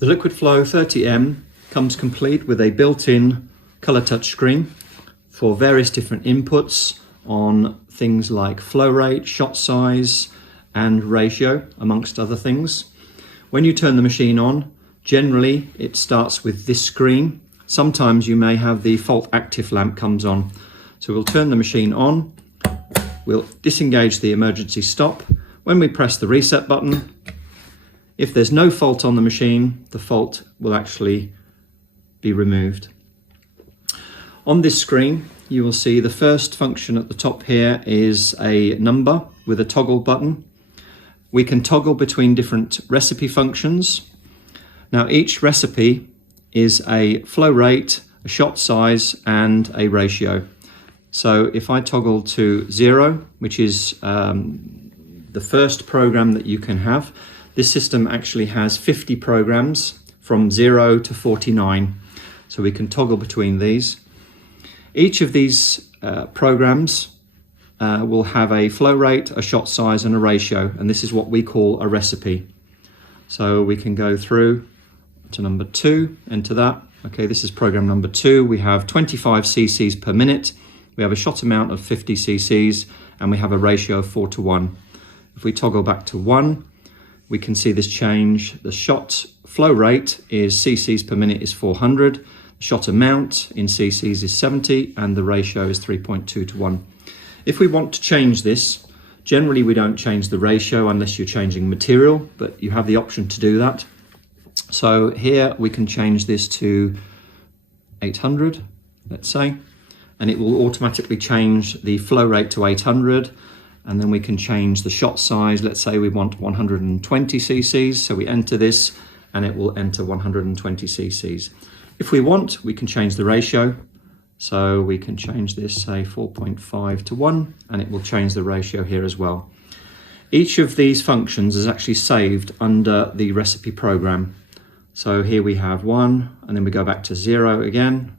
The LiquidFlow 30M comes complete with a built-in color touchscreen for various different inputs on things like flow rate, shot size, and ratio, amongst other things. When you turn the machine on, generally it starts with this screen. Sometimes you may have the fault active lamp comes on. So we'll turn the machine on, we'll disengage the emergency stop. When we press the reset button, if there's no fault on the machine, the fault will actually be removed. On this screen, you will see the first function at the top here is a number with a toggle button. We can toggle between different recipe functions. Now each recipe is a flow rate, a shot size, and a ratio. So if I toggle to 0, which is the first program that you can have, this system actually has 50 programs from 0 to 49. So we can toggle between these. Each of these programs will have a flow rate, a shot size, and a ratio, and this is what we call a recipe. So we can go through to number 2, enter that. Okay, this is program number 2. We have 25 cc's per minute. We have a shot amount of 50 cc's, and we have a ratio of 4:1. If we toggle back to 1, we can see this change. The shot flow rate is cc's per minute is 400. The shot amount in cc's is 70, and the ratio is 3.2:1. If we want to change this, generally we don't change the ratio unless you're changing material, but you have the option to do that. So here we can change this to 800, let's say, and it will automatically change the flow rate to 800, and then we can change the shot size. Let's say we want 120 cc's, so we enter this and it will enter 120 cc's. If we want, we can change the ratio. So we can change this, say 4.5:1, and it will change the ratio here as well. Each of these functions is actually saved under the recipe program. So here we have 1, and then we go back to 0 again.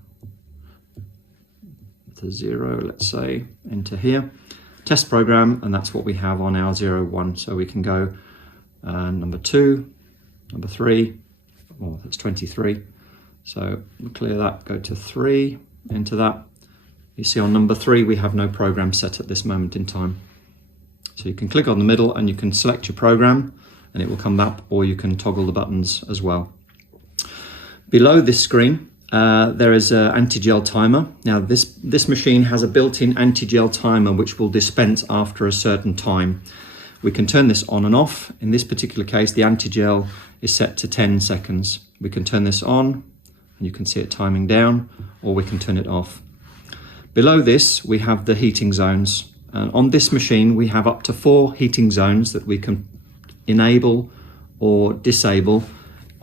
To 0, let's say, enter here. Test program, and that's what we have on our 0:1. So we can go number 2, number 3, oh, that's 23. So we'll clear that, go to 3. Enter that. You see on number 3 we have no program set at this moment in time. So you can click on the middle and you can select your program and it will come up, or you can toggle the buttons as well. Below this screen there is an anti-gel timer. Now this machine has a built-in anti-gel timer which will dispense after a certain time. We can turn this on and off. In this particular case the anti-gel is set to 10 seconds. We can turn this on, you can see it timing down, or we can turn it off. Below this we have the heating zones, and on this machine we have up to 4 heating zones that we can enable or disable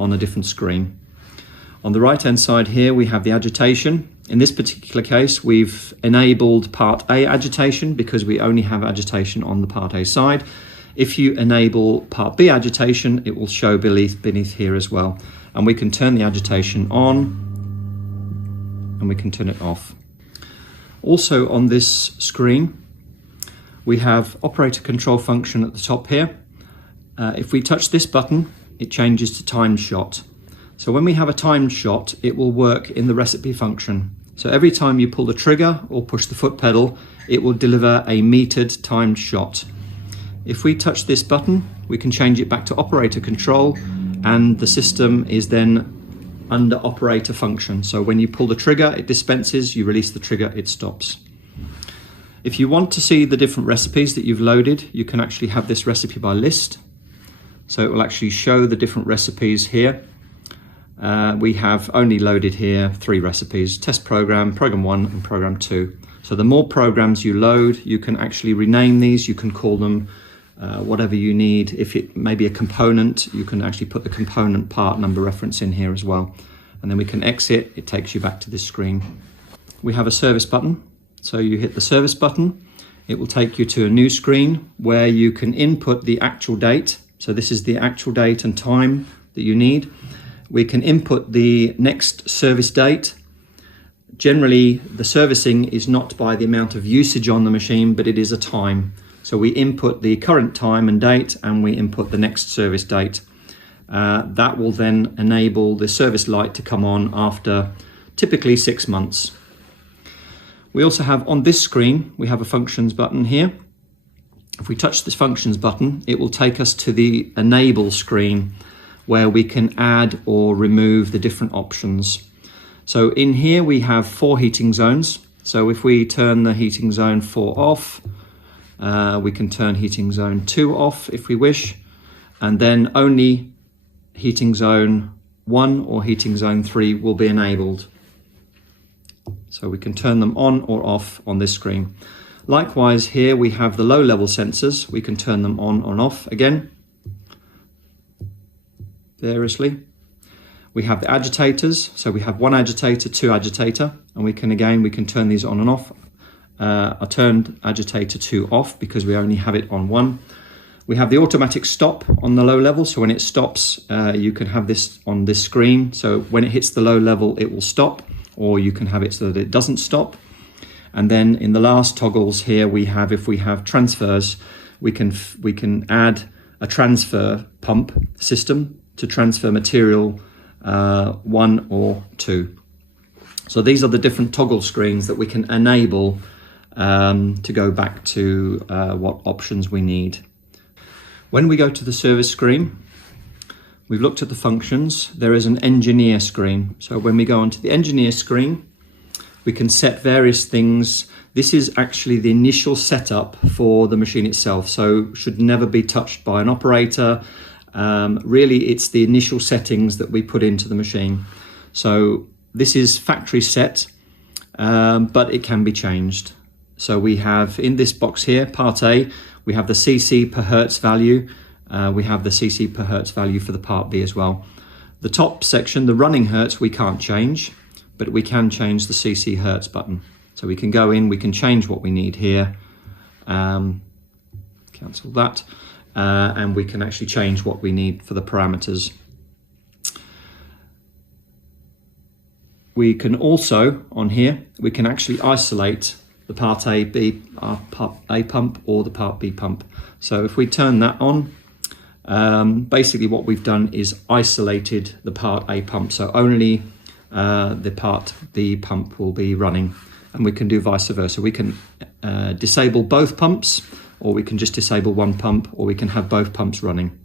on a different screen. On the right hand side here we have the agitation. In this particular case we've enabled part A agitation because we only have agitation on the part A side. If you enable part B agitation, it will show beneath here as well. And we can turn the agitation on and we can turn it off. Also on this screen we have operator control function at the top here. If we touch this button it changes to timed shot. So when we have a timed shot it will work in the recipe function. So every time you pull the trigger or push the foot pedal it will deliver a metered timed shot. If we touch this button we can change it back to operator control, and the system is then under operator function. So when you pull the trigger, it dispenses, you release the trigger, it stops. If you want to see the different recipes that you've loaded, you can actually have this recipe by list. So it will actually show the different recipes here. We have only loaded here 3 recipes: test program, program 1, and program 2. So the more programs you load, you can actually rename these, you can call them whatever you need. If it may be a component, you can actually put the component part number reference in here as well. And then we can exit, it takes you back to this screen. We have a service button. So you hit the service button, it will take you to a new screen where you can input the actual date. So this is the actual date and time that you need. We can input the next service date. Generally, the servicing is not by the amount of usage on the machine, but it is a time. So we input the current time and date, and we input the next service date. that will then enable the service light to come on after typically 6 months. We also have on this screen, we have a functions button here. If we touch this functions button, it will take us to the enable screen where we can add or remove the different options. So in here we have 4 heating zones. So if we turn the heating zone 4 off, we can turn heating zone 2 off if we wish, and then only heating zone 1 or heating zone 3 will be enabled. So we can turn them on or off on this screen. Likewise, here we have the low level sensors. We can turn them on and off again, variously. We have the agitators. So we have 1 agitator, 2 agitator, and we can turn these on and off. I turned agitator 2 off because we only have it on 1. We have the automatic stop on the low level. So when it stops, you can have this on this screen. So when it hits the low level, it will stop, or you can have it so that it doesn't stop. And then in the last toggles here, we have, if we have transfers, we can add a transfer pump system to transfer material 1 or 2. So these are the different toggle screens that we can enable to go back to what options we need. When we go to the service screen, we've looked at the functions. There is an engineer screen. So when we go onto the engineer screen, we can set various things. This is actually the initial setup for the machine itself, so should never be touched by an operator. Really, it's the initial settings that we put into the machine. So this is factory set, but it can be changed. So we have in this box here, part A, we have the cc per hertz value. We have the cc per hertz value for the part B as well. The top section, the running hertz, we can't change, but we can change the cc hertz button. So we can go in, we can change what we need here, cancel that, and we can actually change what we need for the parameters. We can also, on here, we can actually isolate the part A, B, part A pump or the part B pump. So if we turn that on, basically what we've done is isolated the part A pump. So only the part B pump will be running, and we can do vice versa. We can disable both pumps, or we can just disable one pump, or we can have both pumps running.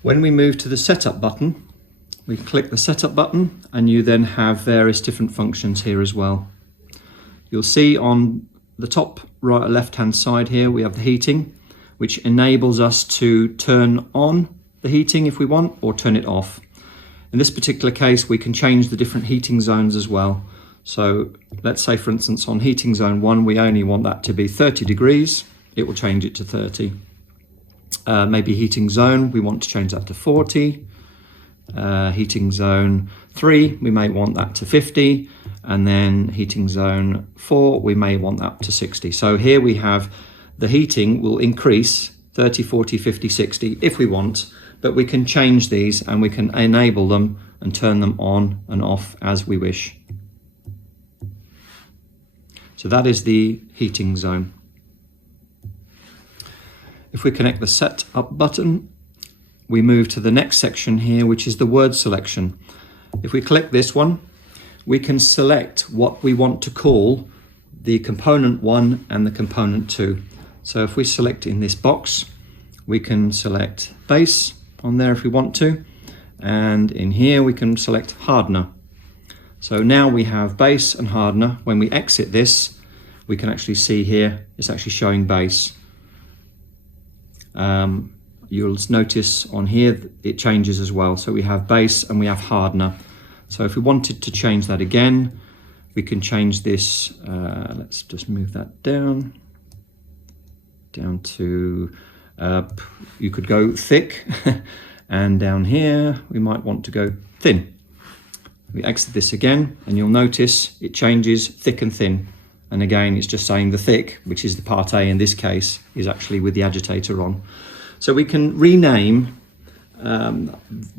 When we move to the setup button, we click the setup button, and you then have various different functions here as well. You'll see on the top right left hand side here we have the heating, which enables us to turn on the heating if we want, or turn it off. In this particular case, we can change the different heating zones as well. So let's say, for instance, on heating zone 1, we only want that to be 30 degrees. It will change it to 30. Maybe heating zone, we want to change that to 40. Heating zone 3, we may want that to 50. And then heating zone 4, we may want that to 60. So here we have the heating will increase 30, 40, 50, 60 if we want, but we can change these and we can enable them and turn them on and off as we wish. So that is the heating zone. If we connect the setup button, we move to the next section here, which is the word selection. If we click this one, we can select what we want to call the component 1 and the component 2. So if we select in this box, we can select base on there if we want to, and in here we can select hardener. So now we have base and hardener. When we exit this, we can actually see here it's actually showing base. You'll notice on here it changes as well. So we have base and we have hardener. So if we wanted to change that again, we can change this. Let's just move that down to, you could go thick, and down here we might want to go thin. We exit this again, and you'll notice it changes thick and thin. And again, it's just saying the thick, which is the part A in this case, is actually with the agitator on. So we can rename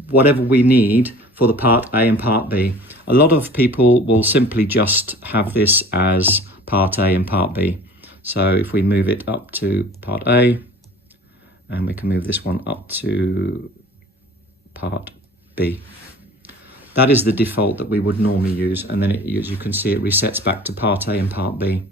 whatever we need for the part A and part B. A lot of people will simply just have this as part A and part B. So if we move it up to part A, and we can move this one up to part B. That is the default that we would normally use, and then as you can see, it resets back to part A and part B.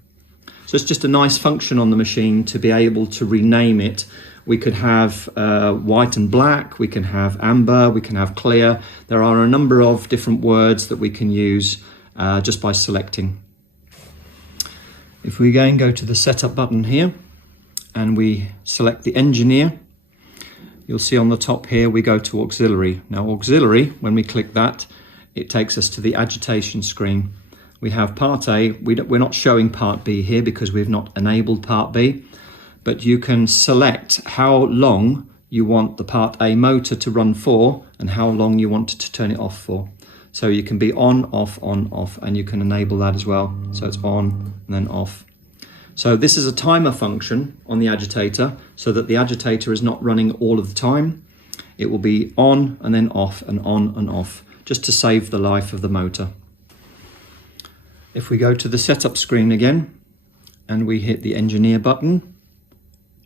So it's just a nice function on the machine to be able to rename it. We could have white and black, we can have amber, we can have clear. There are a number of different words that we can use just by selecting. If we again go to the setup button here and we select the engineer, you'll see on the top here we go to auxiliary. Now auxiliary, when we click that, it takes us to the agitation screen. We have part A, we're not showing part B here because we've not enabled part B, but you can select how long you want the part A motor to run for and how long you want to turn it off for. So you can be on, off, and you can enable that as well. So it's on and then off. So this is a timer function on the agitator so that the agitator is not running all of the time. It will be on and then off and on and off, just to save the life of the motor. If we go to the setup screen again and we hit the engineer button,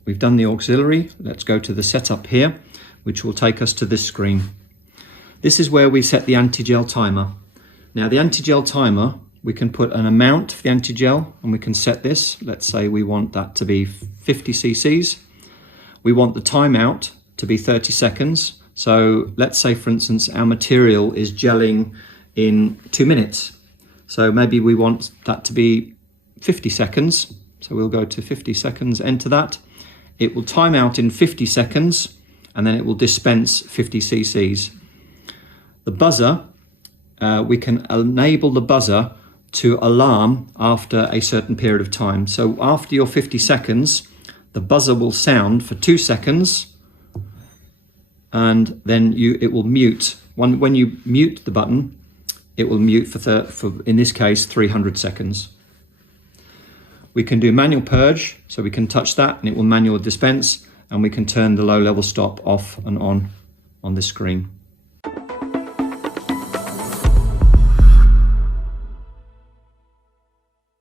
we've done the auxiliary. Let's go to the setup here, which will take us to this screen. This is where we set the anti-gel timer. Now the anti-gel timer, we can put an amount for the anti-gel and we can set this. Let's say we want that to be 50 cc's. We want the timeout to be 30 seconds. So let's say, for instance, our material is gelling in 2 minutes. So maybe we want that to be 50 seconds. So we'll go to 50 seconds, enter that. It will time out in 50 seconds and then it will dispense 50 cc's. The buzzer, we can enable the buzzer to alarm after a certain period of time. So after your 50 seconds, the buzzer will sound for 2 seconds and then it will mute. When you mute the button, it will mute for in this case, 300 seconds. We can do manual purge, so we can touch that and it will manual dispense, and we can turn the low level stop off and on this screen.